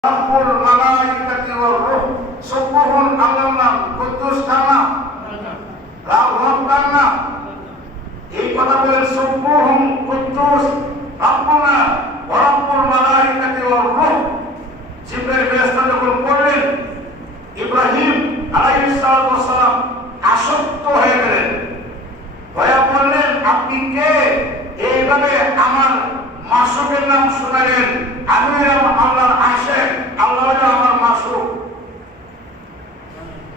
Rabbul malaikati wal ruh, subuhun Allah, kudus kana, Rabb kana. এই কথা বলেন সুবহুন কুদ্দুস রাব্বুনা ওয়া রাব্বুল মালাইকাতি ওয়ার রূহ। জিবরাইল ফেরেশতা যখন পড়লেন, ইব্রাহিম আলাইহিস সালাতু ওয়াস সালাম আসক্ত হয়ে গেলেন। হয়ে বললেন, আপনি কে? এইভাবে আমার মাসুকের নাম শুনালেন। আমি আল্লাহর আশিক, আল্লাহ হলো আমার মাসুক।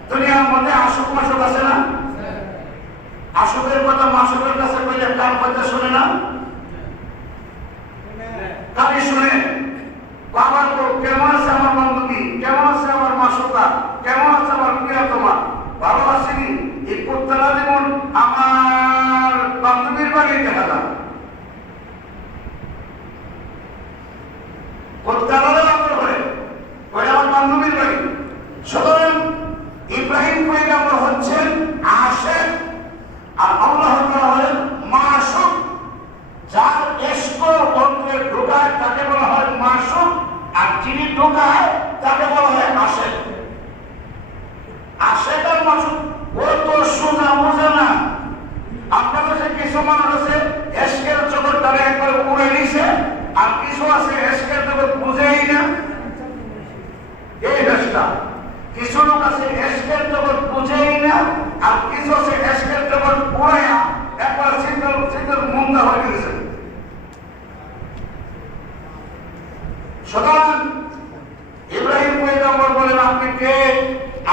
দুনিয়ার মধ্যে আশিক মাসুক আছে না? আশুকের কথা মাসুকের কাছে কইলে কার কথা শুনে না? কাকে শুনে? বাবার তো কেমন আছে আমার বান্ধবী, কেমন আছে আমার মাসুকা, কেমন আছে আমার প্রিয়তমা, ভালো আসেনি? এই প্রত্যেকটা জীবন আমার বান্ধবীর বাড়ি দেখা যায়, প্রত্যেকটা নম্বর করে ওই আমার বান্ধবীর বাড়ি। সুতরাং ইব্রাহিম পয়গম্বর হচ্ছেন আশিক, আর আল্লাহ তাআলা হলেন মাসুক। যার ইশক অন্তরে ঢোকায় তাকে বলা হয় মাসুক, আর যিনি ঢোকায় তাকে বলা হয় আশিক। আশিক আর মাসুক ও তো সোজা বোঝে না। আপনাদের কাছে কিছু মানুষ আছে ইশকের জগৎ তারা একবার উড়ে নিছে, আর কিছু আছে ইশকের জগৎ বুঝেই না। এই রাস্তা কিছু লোক আছে ইশকের জগৎ বুঝেই না, আর কিছু আছে ইশকের জগৎ উড়াইয়া একবার চিন্তার মুন্দা হয়ে গেছে। সুতরাং ইব্রাহিম পয়গম্বর বলেন, আপনি কে?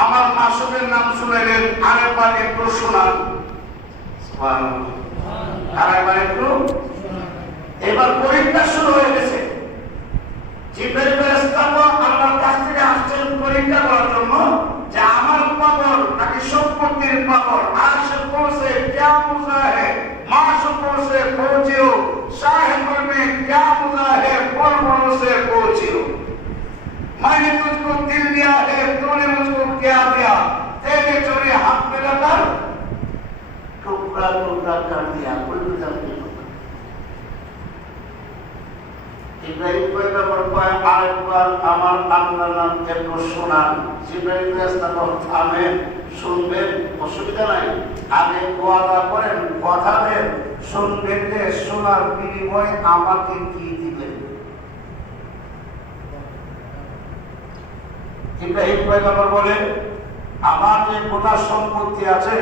আমার মাসুকের নাম শুনাইলেন। আরেকবার একটু শোনান, আরেকবার একটু। এবার পরীক্ষা শুরু হয়ে গেছে। জিবরাইল ফেরেশতা আল্লাহর কাছ থেকে আসছেন পরীক্ষা করার জন্য যে আমার পাগল নাকি সম্পত্তির পাগল। আশিকোं से क्या मुझा है, माशूकों से पूछियो, साहिबों में क्या मुझा है, बुलबुलों से पूछियो। मैंने तुझको दिल दिया है, तूने मुझको क्या दिया? तेरे चोरी हाथ में लगा टुकड़ा टुकड़ा कर दिया। कोई भी जानते ইব্রাহিম পয়গম্বর কয়, আরেকবার আমার আল্লাহর নাম একটু শোনান। জিবরাইল ফেরেশতা থামেন, শুনবেন, অসুবিধা নাই। আগে ওয়াদা করেন, কথা দেন, শুনবেন যে শোনার বিনিময়ে আমাকে কি দিবেন। ইব্রাহিম পয়গম্বর বলে, আমার যে গোটা সম্পত্তি আছে,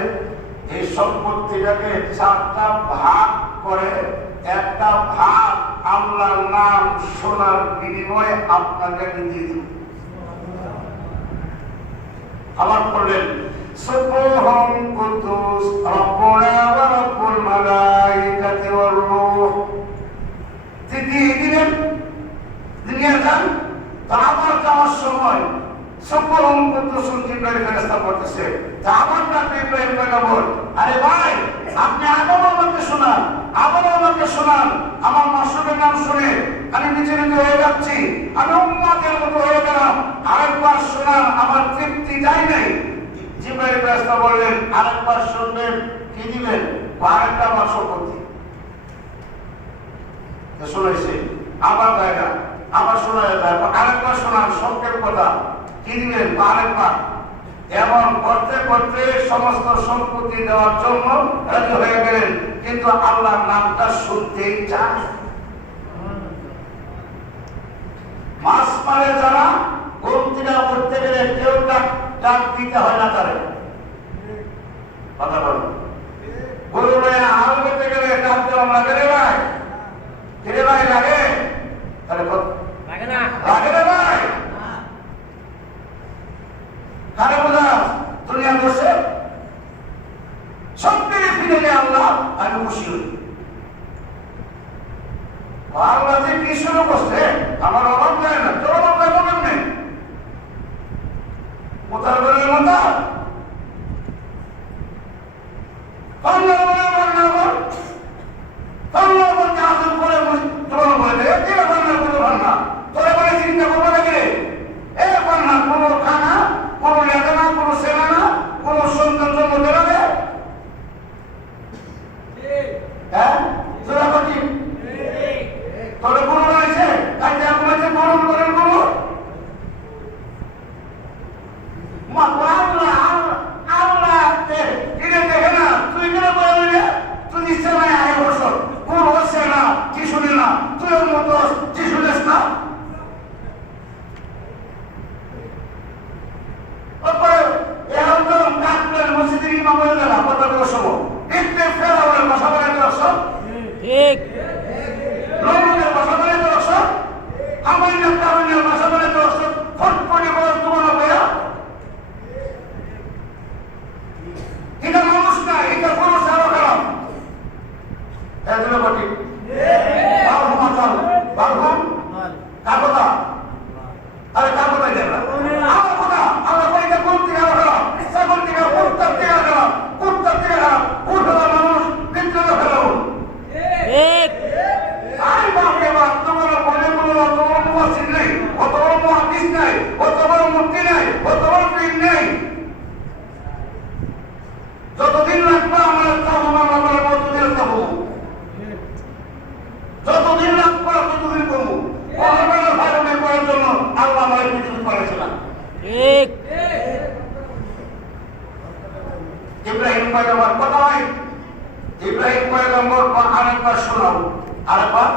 এই সম্পত্তিটাকে 4টা ভাগ করে একটা ভাগ আল্লাহর নাম শোনার বিনিময়ে আপনাকে দিয়ে দিব। আবার বললেন, সুবহুন কুদ্দুস রাব্বুনা ওয়া রাব্বুল মালাইকাতি ওয়ার রূহ। দিয়ে দিলেন, দুনিয়া যান। তো আবার যাওয়ার সময় সুবহুন কুদ্দুস জিবরাইল ফেরেশতা পড়তেছে। তা আবার ডাকতে ইব্রাহিম পয়গম্বর, আরে ভাই, আপনি আবার আমাকে শোনান, আবার আমাকে শোনান। আমার মাসুকের নাম শুনে আমি বিচলিত হয়ে যাচ্ছি, আমি উম্মতের মতো হয়ে গেলাম। আরেকবার শোনান, আমার তৃপ্তি যায় নাই। জিবরাইল ফেরেশতা বললেন, আরেকবার শুনবেন, কি দিবেন? আরেকটা সম্পত্তি শুনেছে, আবার যায় না, আবার শোনা যায়, আরেকবার শোনান, সবকের কথা কি দিবেন? আরেকবার। এমন করতে করতে সমস্ত সম্পত্তি দেওয়ার জন্য রাজি হয়ে গেলেন, কিন্তু আল্লাহর নামটা শুনতেই চায়। মাছ মারে যারা, গমতিটা করতে গেলে কেউ ডাক দিতে হয় না তারে। কথা বলো, গরু ভাই হাল করতে গেলে ডাক দেওয়া লাগে রে ভাই, কে ভাই লাগে? তাহলে লাগে না, লাগে রে ভাই। কারে বোঝা দুনিয়া বসে সব থেকে ফিরে আল্লাহ, আমি খুশি হই। আল্লাহ যে কি শুরু করছে, আমার অভাব যায় না, তোর অভাব যায় বলেন নেই। কোথার বেরোয় মাথা আল্লাহ বলে রান্না কর, আল্লাহ বলতে আসল করে তোমার বলে কে রান্না করো, রান্না তোরা বলে চিন্তা করবো কারণে ভাষা বলে তো ফটফটে বলে তোমার বয়া এটা মানুষ না, এটা কোনো সারা খারাপ এজন্য বটি বারহুম আসাল বারহুম কার কথা? আরে কার কথা এটা? আমার কথা। আমরা কই এটা কোন থেকে খারাপ? সকল থেকে উত্তর থেকে খারাপ, উত্তর থেকে খারাপ, উল্টা মানুষ বিদ্রোহ ফেলাবো। ঠিক আই বাপরে বাপ, তোমার বলে বলো তোমার মুফাসসির নেই, অত বড় মুহাদ্দিস নাই, অত বড় মুফতি নাই, অত বড় পীর নেই। যতদিন লাগবে আমার তাহমা আমার ততদিন থাকবো, যতদিন লাগবে ততদিন করবো। পরকালের ভারণে করার জন্য আল্লাহ আমাদের পৃথিবী করেছিলেন। ঠিক ইব্রাহিম পয়গম্বর কথা হয়, ইব্রাহিম পয়গম্বর আরেকবার শোনাও, আরেকবার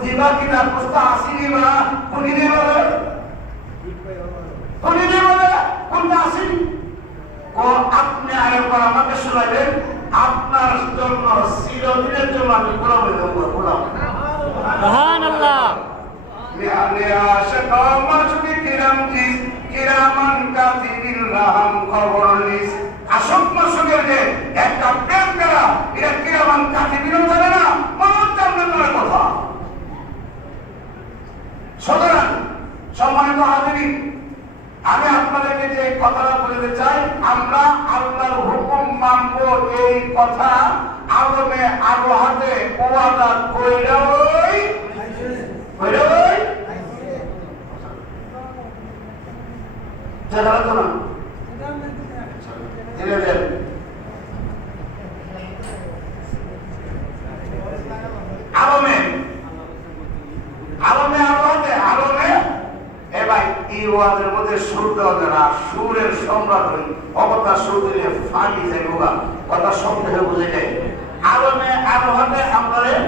দিবা কিনা প্রশ্ন আসেনি বা শুনিনি বলে, শুনিনি বলে কোনটা আসেনি? ও আপনি আরেকবার আমাকে শোনাবেন, আপনার জন্য চিরদিনের জন্য আমি গোলাম হয়ে যাবো। গোলাম সুবহানাল্লাহ। মিয়ানে আশিক মাশুকি কিরাম জিস কিরামান কাতিবিন রাহাম খবর লিস। আশক মাশুকের যে একটা প্রেম করা, এটা কিরামান কাতিবিনও জানে না, মানুষ জানবে না কথা। সুতরাং সম্মানিত হাজিরিন, আমি আপনাদেরকে যে কথাটা বলতে চাই, আমরা আল্লাহর হুকুম মানব, এই কথা আলমে আবহাতে ওয়াদা কইরই কইরই জানা তো না ধীরে ধীরে আলমে আলমে আবহাতে আলমে এবার এই ওয়াদের মধ্যে সুর দেওয়া যারা সুরের সম্রাট হই অবতার সুর দিলে ফাঁকি যায় বাবা, কথা সন্দেহে বুঝে যায়। আলমে আবহাতে আমাদের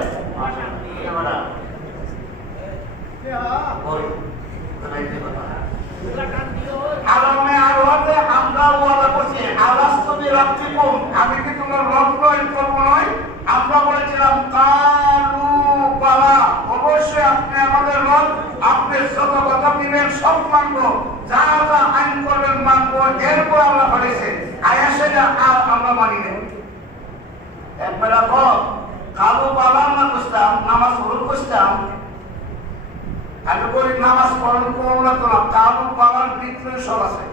আলমে আবহাতে আমরা ওয়াদা করছি আলাস্তমি রাব্বিকুম, আমি কি তোমার রব নই, করব নয়? আমরা বলেছিলাম কালু বালা, অবশ্যই আপনি আমাদের রব, আপনি যত কথা দিবেন সব মানবো, যা যা আইন করবেন মানবো। এরপর আমরা বলেছি আয়াসে আর আমরা মানি না। একবার কালু বালা না বুঝতাম, নামাজ শুরু করতাম, আমি বলি নামাজ পড়ানো করবো না, তো না কালু বালার ভিতরে সব আছে।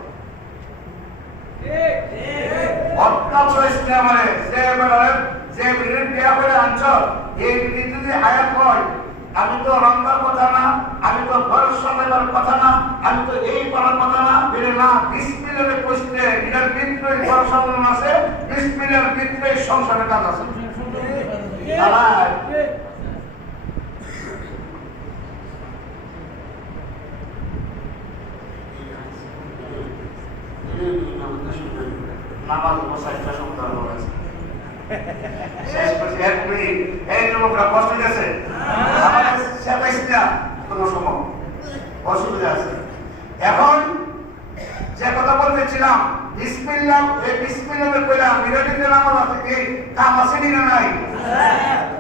আমি তো রমজার কথা না, আমি তো বরস সময়ের কথা না, আমি তো এই করার কথা না, বেরে না বিসমিল্লাহর কষ্টে এটার ভিতরে বরস আছে, বিসমিল্লাহর ভিতরে সংসারের কাজ আছে। নামাজ বসাইটা সন্তান হয়েছে শেষ করছি 1 মিনিট। এই যুবকরা কষ্ট দিয়েছে, কোনো সময় অসুবিধা আছে। এখন যে কথা বলতেছিলাম বিসমিল্লাহ, এই বিসমিল্লাহ কইলাম বিরোধীতে নামাজ আছে কি কাম আছে না নাই?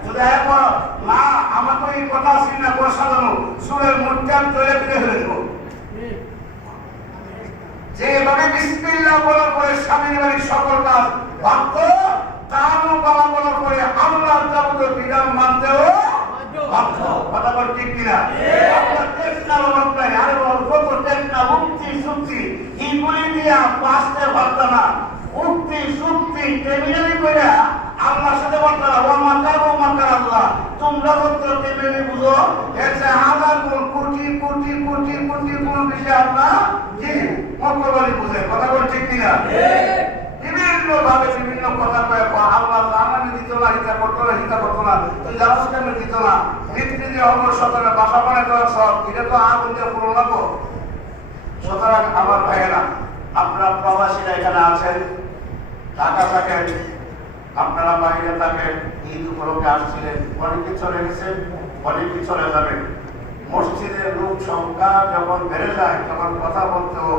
যদি একবার না আমার তো এই কথা আছে না বসানো সুরের মুখটা তৈরি করে ফেলবো। যেভাবে বিসমিল্লাহ বলার পরে স্বামীর বাড়ির সকল কাজ বাধ্য, কানু বাবা বলার পরে আল্লাহর যাবতীয় বিধান মানতেও বাধ্য। কথা বল ঠিক কিনা? আপনার চেষ্টা অভাব নাই, আরে অল্প চেষ্টা উক্তি সুক্তি এইগুলি দিয়া বাঁচতে পারত না। উক্তি সুক্তি টেবিলি করে আল্লাহর সাথে বলতে না, ও মাকার ও মাকার আল্লাহ, তোমরা যত টেবিলি বুঝো এর চেয়ে হাজার গুণ কোটি কোটি কোটি কোটি গুণ বেশি আল্লাহ কি মক্কবালি বুঝে। কথা বল ঠিক কিনা? বিভিন্ন ভাবে বিভিন্ন কথা কয়ে আল্লাহ জানানি দিত না, হিতা করতো না, হিতা করতো না, তুই জানাস কেন দিত না, ভিত্তি দিয়ে অমর সতরে বাসা বানাই দেওয়ার সব, এটা তো আগুন দিয়ে পুরো লাগবো। সুতরাং আমার ভাইয়েরা, আপনারা প্রবাসীরা এখানে আছেন, ঢাকা থাকেন, আপনারা বাইরে থাকেন, ঈদ উপলক্ষে আসছিলেন, অনেকে চলে গেছেন, অনেকে চলে যাবেন। মসজিদের লোক সংখ্যা যখন বেড়ে যায় তখন কথা বলতেও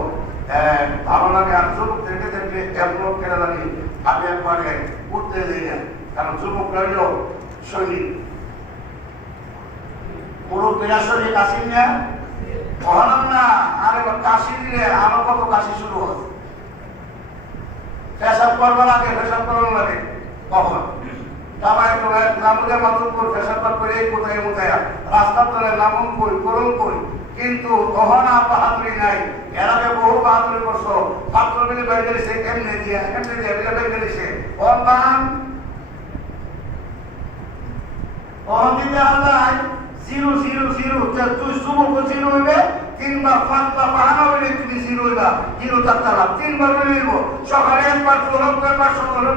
ভালো লাগে। আর যুবকদেরকে দেখলে এক লোক কেনা লাগে আমি একবারে উঠতে দিই না, কারণ যুবকরা হল সৈনিক। মুরব্বীরা শরীরে কাশি না বহালাম না, আরে কাশি দিলে আরো কত কাশি শুরু হয়। পেশাব করবার আগে পেশাব করার লাগে কখন তামায় তোলে নামুলে মাতুর করে পেশাব করে কোথায় কোথায় রাস্তা তোলে নামুন কই করুন কই, কিন্তু তখন আর বাহাদুরি নাই। এর আগে বহু বাহাদুরি করছো, পাত্র মিলে বের গেছে কেমনে দিয়া বের গেছে অনবান তখন দিতে আল্লাহ 0 তুই সুবহ 0 হইবে, 3 বার 5 বার বাহানা হইলে তুমি 0 হইবা, 0 তারা 3 বার হইলে নিব, সকালে একবার তোলক একবার সকালে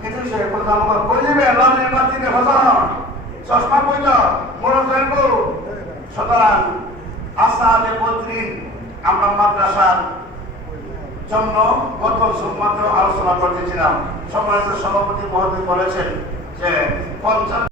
কিন্তু সে কথা আমার কই দিবে লালের বাতিতে ফসানো চশমা কইল বড় ফেলবো। সুতরাং আসাদে বদ্রিন আমরা মাদ্রাসার জন্য গত মাত্র আলোচনা করতেছিলাম। সম্মানিত সভাপতি মহোদয় বলেছেন যে 50